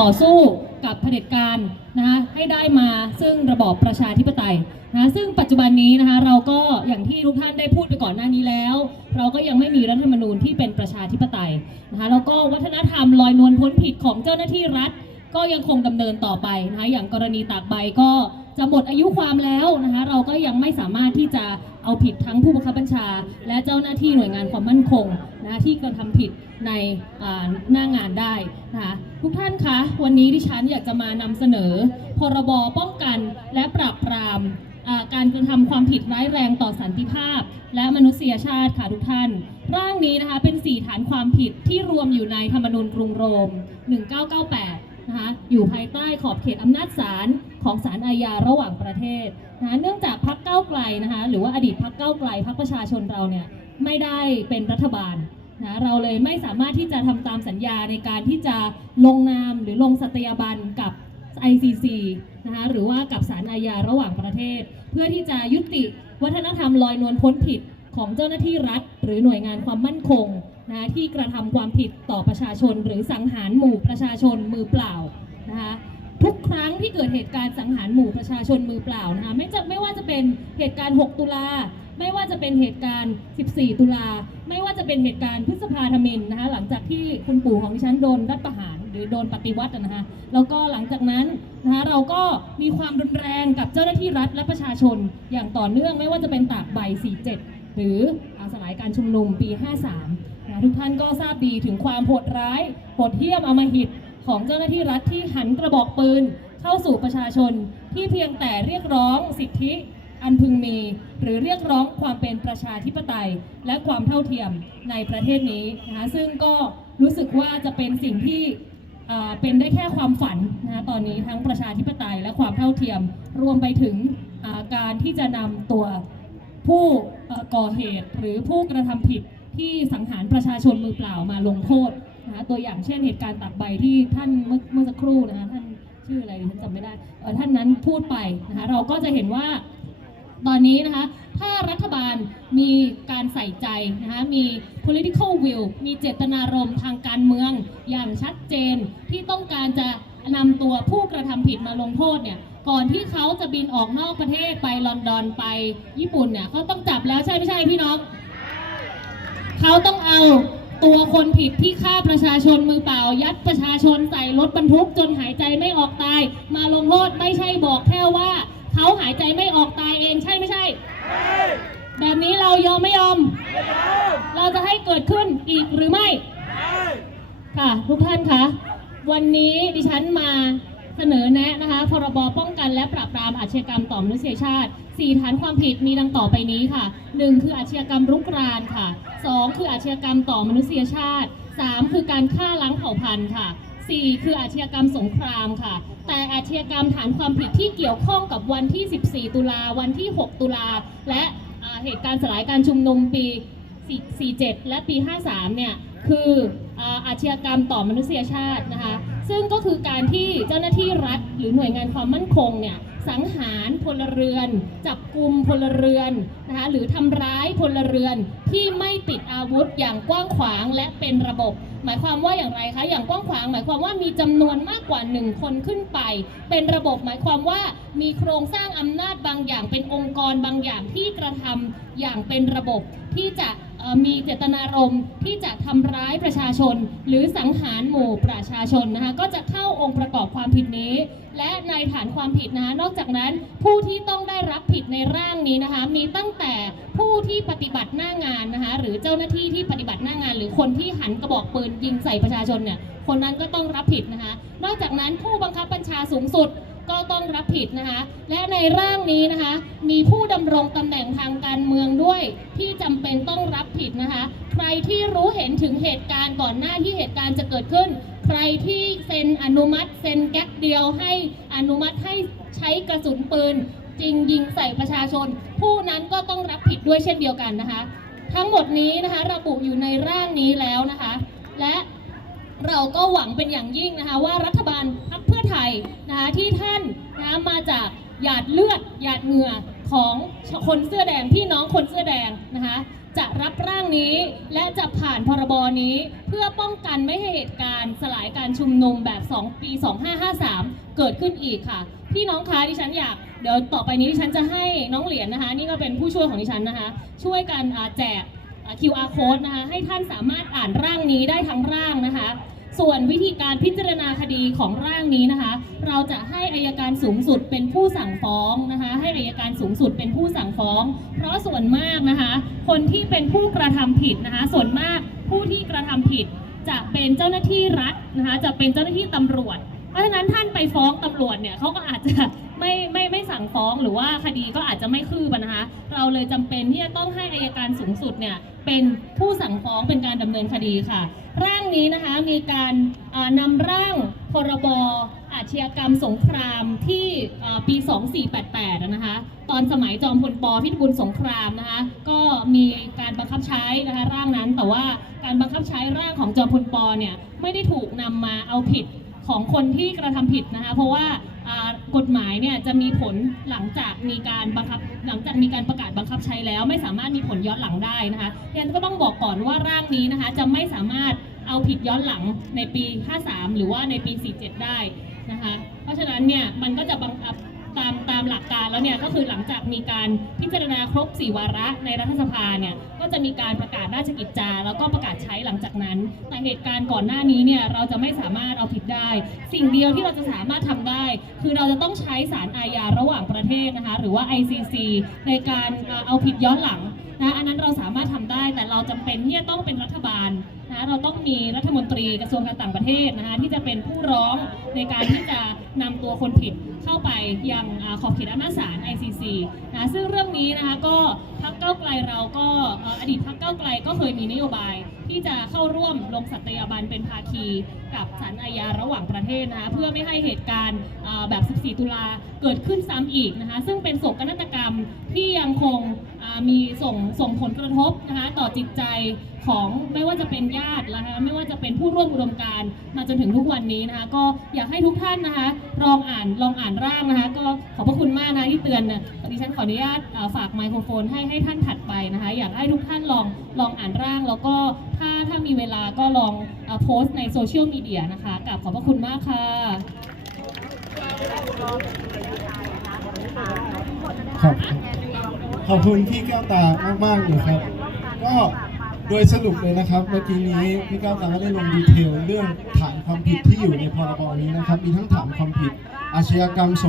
ต่อสู้กับเผด็จการนะคะให้ได้มาซึ่งระบอบประชาธิปไตยนะคะซึ่งปัจจุบันนี้นะคะเราก็อย่างที่ทุกท่านได้พูดไปก่อนหน้านี้แล้ว เราก็ยังไม่มีรัฐธรรมนูญที่เป็นประชาธิปไตยนะคะแล้วก็วัฒนธรรมลอยนวลพ้นผิดของเจ้าหน้าที่รัฐ ก็ยังคงดำเนินต่อไปนะคะอย่างกรณีตากใบก็จะหมดอายุความแล้วนะคะเราก็ยังไม่สามารถที่จะเอาผิดทั้งผู้บังคับบัญชา และเจ้าหน้าที่หน่วยงานความมั่นคงนะคะที่กระทำผิดในหน้างานได้นะคะ ทุกท่านคะ วันนี้ดิฉันอยากจะมานำเสนอ พรบป้องกันและปราบปรามการกระทำความผิดร้ายแรงต่อสันติภาพ และมนุษยชาติค่ะทุกท่าน ร่างนี้นะคะเป็น 4 ฐานความผิดที่รวมอยู่ในธรรมนูญกรุงโรม 1998 นะคะอยู่ภายใต้ขอบเขตอำนาจศาลของศาลอาญาระหว่างประเทศนะคะเนื่องจากพรรคก้าไกลนะคะหรือว่าอดีตพรรคก้าไกลพรรคประชาชนเราเนี่ยไม่ได้เป็นรัฐบาล นะเราเลยไม่สามารถที่จะทำตามสัญญาในการที่จะลงนามหรือลงสัตยาบันกับ ICC นะคะหรือว่ากับศาลอาญาระหว่างประเทศ เพื่อที่จะยุติวัฒนธรรมลอยนวลพ้นผิดของเจ้าหน้าที่รัฐ หรือหน่วยงานความมั่นคงนะคะที่กระทำความผิดต่อประชาชน หรือสังหารหมู่ประชาชนมือเปล่านะคะทุกครั้งที่เกิดเหตุการณ์สังหารหมู่ประชาชนมือเปล่านะคะไม่จะไม่ว่าจะเป็นเหตุการณ์ 6 ตุลา ไม่ว่าจะเป็นเหตุการณ์ 14 ตุลา ไม่ว่าจะเป็นเหตุการณ์พฤษภาธมินนะคะ หลังจากที่คุณปู่ของดิฉันโดนรัฐประหาร หรือโดนปฏิวัตินะคะ แล้วก็หลังจากนั้นนะคะเราก็มีความรุนแรงกับเจ้าหน้าที่รัฐและประชาชนอย่างต่อเนื่อง ไม่ว่าจะเป็นตากใบ 47 หรืออาสลายการชุมนุมปี 53นะทุกท่านก็ทราบดีถึงความโหดร้ายโหดเหี้ยมอมหิตของเจ้าหน้าที่รัฐที่หันกระบอกปืนเข้าสู่ประชาชนที่เพียงแต่เรียกร้องสิทธิ อันพึงมีหรือเรียกร้องความเป็นประชาธิปไตย และความเท่าเทียมในประเทศนี้นะคะซึ่งก็รู้สึกว่าจะเป็นสิ่งที่เป็นได้แค่ความฝันนะคะตอนนี้ทั้งประชาธิปไตยและความเท่าเทียมรวมไปถึงการที่จะนำตัวผู้ก่อเหตุหรือผู้กระทำผิดที่สังหารประชาชนมือเปล่ามาลงโทษนะคะตัวอย่างเช่นเหตุการณ์ตักใบที่ท่านเมื่อสักครู่นะคะท่านชื่ออะไรฉันจำไม่ได้ท่านนั้นพูดไปนะคะเราก็จะเห็นว่า ตอนนี้นะคะ ถ้ารัฐบาลมีการใส่ใจนะคะ มี political will มีเจตนารมณ์ทางการเมืองอย่างชัดเจนที่ต้องการจะนำตัวผู้กระทำผิดมาลงโทษเนี่ย ก่อนที่เขาจะบินออกนอกประเทศไปลอนดอนไปญี่ปุ่นเนี่ยเขาต้องจับแล้วใช่ไม่ใช่พี่น้อง เขาต้องเอาตัวคนผิดที่ฆ่าประชาชนมือเปล่า ยัดประชาชนใส่รถบรรทุกจนหายใจไม่ออกตาย มาลงโทษไม่ใช่บอกแค่ว่า เขาหายใจไม่ออกตายเองใช่ไม่ใช่ แบบนี้เรายอมไม่ยอม เราจะให้เกิดขึ้นอีกหรือไม่ ค่ะทุกท่านคะวันนี้ดิฉันมาเสนอแนะนะคะ พรบป้องกันและปราบปรามอาชญากรรมต่อมนุษยชาติ 4 ฐานความผิดมีดังต่อไปนี้ค่ะ 1 คืออาชญากรรมรุกรานค่ะ 2 คืออาชญากรรมต่อมนุษยชาติ 3 คือการฆ่าล้างเผ่าพันธุ์ค่ะ 4 คืออาชญากรรมสงครามค่ะ แต่อาชญากรรมฐานความผิดที่เกี่ยวข้องกับวันที่ 14 ตุลา วันที่ 6 ตุลา และเหตุการณ์สลายการชุมนุมปี 47 และปี 53 เนี่ย คืออาชญากรรมต่อมนุษยชาตินะคะ ซึ่งก็คือการที่เจ้าหน้าที่รัฐหรือหน่วยงานความมั่นคงเนี่ย สังหารพลเรือน จับกลุ่มพลเรือนนะคะหรือทำร้ายพลเรือนที่ไม่ติดอาวุธอย่างกว้างขวางและเป็นระบบ หมายความว่าอย่างไรคะอย่างกว้างขวาง หมายความว่ามีจำนวนมากกว่า 1 คนขึ้นไป เป็นระบบหมายความว่ามีโครงสร้างอำนาจบางอย่าง เป็นองค์กรบางอย่างที่กระทำอย่างเป็นระบบที่จะ มีเจตนารมณ์ที่จะทำร้ายประชาชน หรือสังหารหมู่ประชาชนนะคะก็จะเข้าองค์ประกอบความผิดนี้ และในฐานความผิดนะคะนอกจากนั้นผู้ที่ต้องได้รับผิดในร่างนี้นะคะมีตั้งแต่ผู้ที่ปฏิบัติหน้างานนะคะหรือเจ้าหน้าที่ที่ปฏิบัติหน้างาน หรือคนที่หันกระบอกปืนยิงใส่ประชาชนเนี่ยคนนั้นก็ต้องรับผิดนะคะนอกจากนั้นผู้บังคับบัญชาสูงสุด ก็ต้องรับผิดนะคะ และในร่างนี้นะคะ มีผู้ดำรงตำแหน่งทางการเมืองด้วย ที่จำเป็นต้องรับผิดนะคะ ใครที่รู้เห็นถึงเหตุการณ์ก่อนหน้าที่เหตุการณ์จะเกิดขึ้น ใครที่เซ็นอนุมัติเซ็นแก๊กเดียวให้อนุมัติให้ใช้กระสุนปืน จริงยิงใส่ประชาชน ผู้นั้นก็ต้องรับผิดด้วยเช่นเดียวกันนะคะ ทั้งหมดนี้นะคะระบุอยู่ในร่างนี้แล้วนะคะ และ เราก็หวังเป็นอย่างยิ่งนะคะว่ารัฐบาลพรรคเพื่อไทยนะคะที่ท่านนะคะมาจากหยาดเลือดหยาดเหงื่อของคนเสื้อแดงพี่น้องคนเสื้อแดงนะคะจะรับร่างนี้และจะผ่านพรบนี้เพื่อป้องกันไม่ให้เหตุการณ์สลายการชุมนุมแบบ 2 ปี 2553 เกิดขึ้นอีกค่ะ พี่น้องคะดิฉันอยากเดี๋ยวต่อไปนี้ดิฉันจะให้น้องเหรียญนะคะ นี่ก็เป็นผู้ช่วยของดิฉันนะคะ ช่วยกันแจก QR code นะคะให้ท่านสามารถอ่านร่างนี้ได้ทั้งร่างนะคะ ส่วนวิธีการพิจารณาคดีของร่างนี้นะคะ เราจะให้อายการสูงสุดเป็นผู้สั่งฟ้องนะคะ ให้อายการสูงสุดเป็นผู้สั่งฟ้อง เพราะส่วนมากนะคะ คนที่เป็นผู้กระทำผิดนะคะ ส่วนมากผู้ที่กระทำผิด จะเป็นเจ้าหน้าที่รัฐนะคะ จะเป็นเจ้าหน้าที่ตำรวจ เพราะฉะนั้นท่านไปฟ้องตำรวจเนี่ยเขาก็อาจจะ ไม่ไม่ไม่สั่งฟ้องหรือว่าคดีก็อาจจะไม่คืบนะคะ เราเลยจำเป็นที่จะต้องให้อายการสูงสุดเนี่ยเป็นผู้สั่งฟ้องเป็นการดำเนินคดีค่ะ ร่างนี้นะคะมีการอ่านำร่างพรบอาชญากรรมสงครามที่อ่าปี 2488 นะคะ ตอนสมัยจอมพลปพิบูลสงครามนะคะ ก็มีการบังคับใช้นะคะร่างนั้น แต่ว่าการบังคับใช้ร่างของจอมพลปเนี่ยไม่ได้ถูกนำมาเอาผิดของคนที่กระทำผิดนะคะ เพราะว่า กฎหมายเนี่ยจะมีผลหลังจากมีการบังคับหลังจากมีการประกาศบังคับใช้แล้วไม่สามารถมีผลย้อนหลังได้นะคะยันก็ต้องบอกก่อนว่าร่างนี้นะคะจะไม่สามารถเอาผิดย้อนหลังในปี 53 หรือว่าในปี 47 ได้นะคะเพราะฉะนั้นเนี่ยมันก็จะบังคับตามตามหลักการแล้วเนี่ยก็คือหลังจากมีการพิจาร ครบ4วาระในรัฐสภาเนี่ยก็จะมีการประกาศราชกิจจา แล้วก็ประกาศใช้หลังจากนั้น แต่เหตุการณ์ก่อนหน้านี้เนี่ยเราจะไม่สามารถเอาผิดได้ สิ่งเดียวที่เราจะสามารถทำได้ คือเราจะต้องใช้สารอาญาระหว่างประเทศนะคะหรือว่า ICC ในการเอาผิดย้อนหลังนะอันนั้นเราสามารถทำได้แต่เราจำเป็นที่จะต้องเป็นรัฐบาลนะเราต้องมีรัฐมนตรีกระทรวงการต่างประเทศนะคะที่จะเป็นผู้ร้องในการที่จะนำตัวคนผิดเข้าไปยังอขอบเขตอำนาจศาล ICC นะซึ่งเรื่องนี้นะคะก็พักเก้าไกลเราก็อดีตพักเก้าไกลก็เคยมีนโยบาย ที่จะเข้าร่วมลงสัตยาบันเป็นภาคีกับศาลอาญาระหว่างประเทศนะคะเพื่อไม่ให้เหตุการณ์แบบ 14 ตุลาเกิดขึ้นซ้ำอีกนะคะซึ่งเป็นโศกนาฏกรรมที่ยังคง มีส่งส่งผลกระทบนะคะต่อจิตใจของไม่ว่าจะเป็นญาตินะคะไม่ว่าจะเป็นผู้ร่วมอุดมการมาจนถึงทุกวันนี้นะคะก็อยากให้ทุกท่านนะคะลองอ่านลองอ่านร่างนะคะก็ขอบพระคุณมากนะที่เตือนนะดิฉันขออนุญาตฝากไมโครโฟนให้ให้ท่านถัดไปนะคะอยากให้ทุกท่านลองลองอ่านร่าง แล้วก็ถ้าถ้ามีเวลาก็ลองอโพสต์ในโซเชียลมีเดียนะคะกับขอบพระคุณมากค่ะครับ ขอบคุณพี่แก้วตามากๆเลยครับ ก็โดยสรุปเลยนะครับ เมื่อกี้นี้พี่แก้วตาก็ได้ลงดีเทลเรื่องฐานความผิดที่อยู่ในพรบนี้นะครับ มีทั้งฐานความผิดอาชญากรรมสง